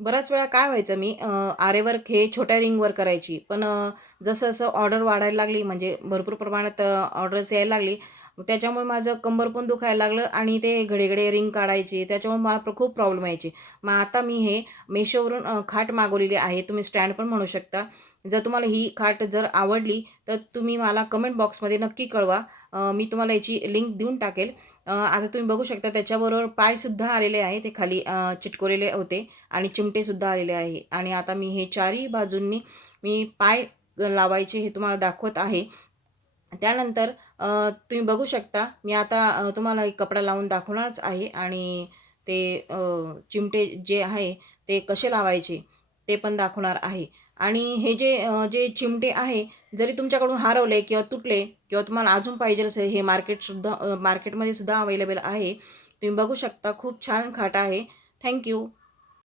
बऱ्याच वेळा काय व्हायचं मी आरेवर्क हे छोट्या रिंगवर करायची. पण जसं-जसं ऑर्डर वाढायला लागली म्हणजे भरपूर प्रमाणात ऑर्डर्स यायला लागली. त्याच्यामुळे माझं कंबर पण दुखायला लागलं आणि ते घडी-घडी रिंग काढायची. त्याच्यामुळे मला खूप प्रॉब्लेम यायचे. मग आता मी हे Meeshoवरून खाट मागवलेली आहे. तुम्ही स्टँड पण म्हणू शकता. जर तुम्हाला ही खाट जर आवडली तर तुम्ही मला कमेंट बॉक्समध्ये नक्की कळवा. मी तुम्हाला याची लिंक देऊन टाकेल. आता तुम्ही बघू शकता त्याच्याबरोबर पायसुद्धा आलेले आहे. ते खाली चिटकवलेले होते. आणि चिमटेसुद्धा आलेले आहे आणि आता मी हे चारही बाजूंनी मी पाय लावायचे हे तुम्हाला दाखवत आहे. त्यानंतर तुम्ही बघू शकता मी आता तुम्हाला एक कपडा लावून दाखवणारच आहे आणि ते चिमटे जे आहे ते कसे लावायचे ते पण दाखवणार आहे. आणि हे जे चिमटे आहे जरी तुमच्याकडून हरवले किंवा तुटले किंवा तुम्हाला अजून पाहिजे असेल हे मार्केटमध्ये सुद्धा अवेलेबल आहे. तुम्ही बघू शकता खूप छान खाट आहे. थँक